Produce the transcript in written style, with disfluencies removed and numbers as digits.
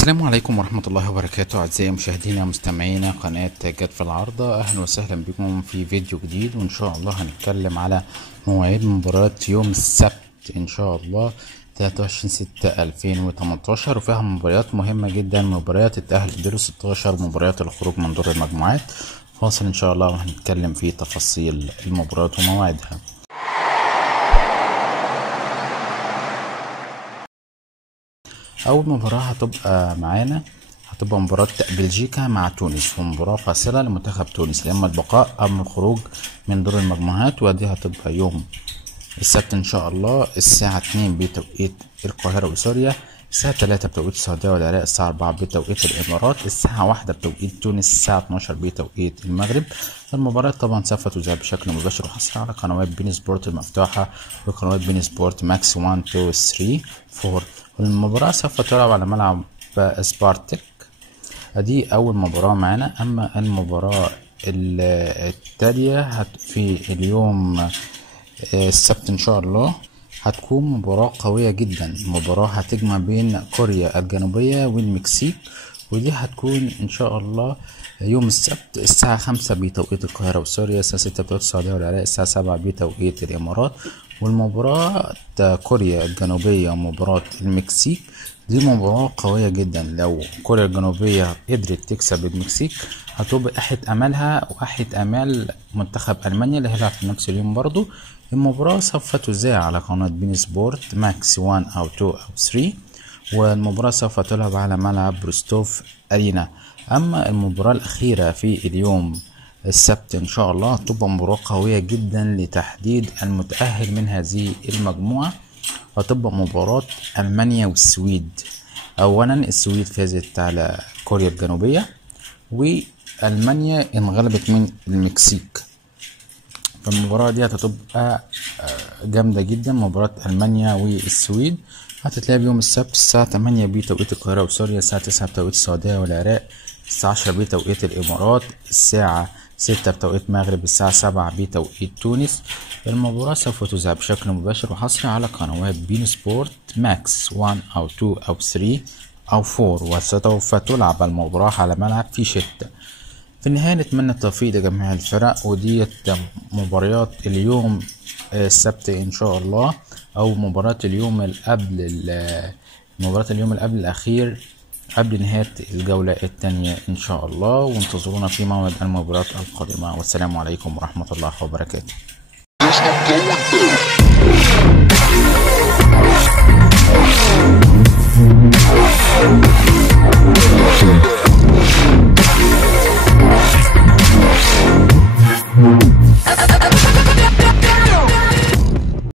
السلام عليكم ورحمة الله وبركاته. أعزائي مشاهدينا ومستمعينا قناة جد في العارضة، أهلا وسهلا بكم في فيديو جديد، وإن شاء الله هنتكلم على مواعيد مباراة يوم السبت إن شاء الله 23/6/2018، وفيها مباريات مهمة جدا، مباريات التأهل لدور 16، مباريات الخروج من دور المجموعات. فاصل إن شاء الله وهنتكلم في تفاصيل المباريات ومواعيدها. أول مباراة هتبقى معانا هتبقى مباراة بلجيكا مع تونس، ومباراة فاصلة لمنتخب تونس، إما البقاء أم الخروج من دور المجموعات، ودي هتبقى يوم السبت إن شاء الله الساعة 2 بتوقيت القاهرة وسوريا، الساعة 3 بتوقيت السعودية والعراق، الساعة 4 بتوقيت الإمارات، الساعة 1 بتوقيت تونس، الساعة 12 بتوقيت المغرب. المباراة طبعا سوف تذاع بشكل مباشر وحصري على قنوات بين سبورت المفتوحة وقنوات بين سبورت ماكس 1 2 3 4. والمباراة سوف تلعب على ملعب سبارتك. دي أول مباراة معانا. أما المباراة التالية في اليوم السبت إن شاء الله هتكون مباراة قوية جدا، مباراة هتجمع بين كوريا الجنوبية والمكسيك، ودي هتكون إن شاء الله يوم السبت الساعة 5 بتوقيت القاهرة وسوريا، الساعة 6 بتوقيت السعودية والعراق، الساعة 7 بتوقيت الإمارات. والمباراة كوريا الجنوبية ومباراة المكسيك دي مباراة قوية جدا. لو كوريا الجنوبية قدرت تكسب المكسيك هتبقى أحد أملها وأحد أمال منتخب ألمانيا اللي هيلعب في نفس اليوم برضو. المباراة سوف تذاع على قناة بين سبورت ماكس 1 أو 2 أو 3، والمباراة سوف تلعب على ملعب روستوف أرينا. أما المباراة الأخيرة في اليوم السبت إن شاء الله تبقى مباراة قوية جدا لتحديد المتأهل من هذه المجموعة، وتبقى مباراة ألمانيا والسويد. أولا السويد فازت على كوريا الجنوبية، وألمانيا انغلبت من المكسيك، فالمباراة دي هتبقى جامدة جدا. مباراة ألمانيا والسويد هتتلعب يوم السبت الساعة 8 بتوقيت القاهرة وسوريا، الساعة 9 بتوقيت السعودية والعراق، الساعة 10 بتوقيت الإمارات، الساعة 6 بتوقيت المغرب، الساعة 7 بتوقيت تونس. المباراة سوف تذاع بشكل مباشر وحصري على قنوات بين سبورت ماكس 1 أو 2 أو 3 أو 4، وسوف تلعب المباراة على ملعب في شتى. في النهاية نتمنى التوفيق لجميع الفرق، وديت مباريات اليوم السبت إن شاء الله، أو مباراة اليوم اليوم قبل الأخير قبل نهاية الجولة الثانية إن شاء الله. وانتظرونا في موعد المباريات القادمة، والسلام عليكم ورحمة الله وبركاته.